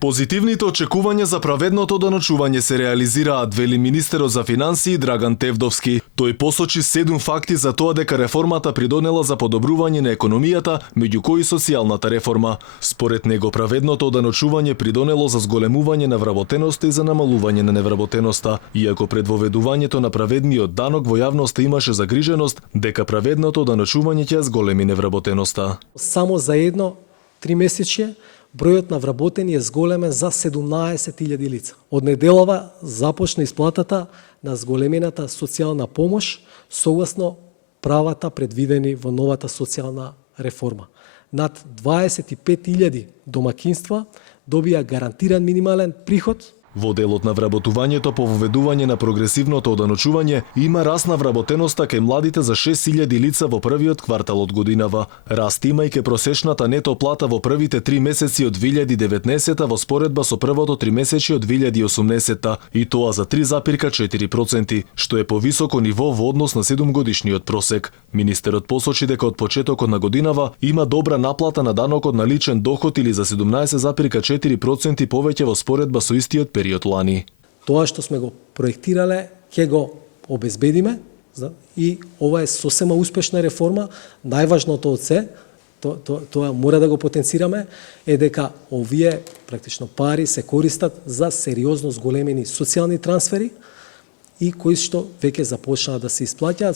Позитивните очекувања за праведното даночување се реализираат, вели министерот за финансии Драган Тевдовски. Тој посочи 7 факти за тоа дека реформата придонела за подобрување на економијата, меѓу кои социјалната реформа. Според него праведното даночување придонело за зголемување на вработеноста и за намалување на невработеноста, иако пред воведувањето на праведниот данок во јавноста имаше загриженост дека праведното даночување ќе зголеми невработеноста. Само за едно 3 месечје бројот на вработени е зголемен за 17.000 лица. Од неделава започна исплатата на зголемената социјална помош согласно правата предвидени во новата социјална реформа. Над 25.000 домакинства добија гарантиран минимален приход. Во делот на вработувањето по воведување на прогресивното оданочување има раст на вработеноста кај младите за 6.000 лица во првиот квартал од годинава. Раст има и кај просечната нето плата во првите 3 месеци од 2019 во споредба со првото 3 месечи од 2018 и тоа за 3,4%, што е повисоко ниво во однос на 7-годишниот просек. Министерот посочи дека од почетокот на годинава има добра наплата на данокот на личен доход или за 17,4% повеќе во споредба со истиот период лани. Тоа што сме го проектирале, ќе го обезбедиме и ова е сосема успешна реформа. Најважното од се, тоа мора да го потенцираме, е дека овие практично пари се користат за сериозно зголемени социјални трансфери и кои што веќе започнаа да се исплаќаат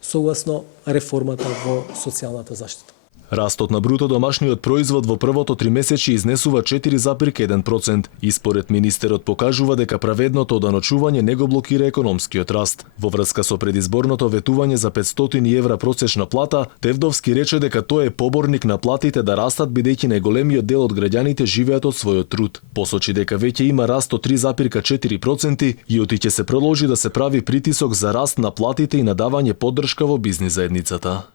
согласно реформата во социјалната заштита. Растот на бруто домашниот производ во првото 3 месече изнесува 4,1% и според министерот покажува дека праведното оданочување не го блокира економскиот раст. Во врска со предизборното ветување за 500 евра просечна плата, Тевдовски рече дека тој е поборник на платите да растат бидејќи најголемиот дел од граѓаните живеат од својот труд. Посочи дека веќе има раст од 3,4% и оти ќе се продолжи да се прави притисок за раст на платите и на давање поддршка во бизнис заедницата.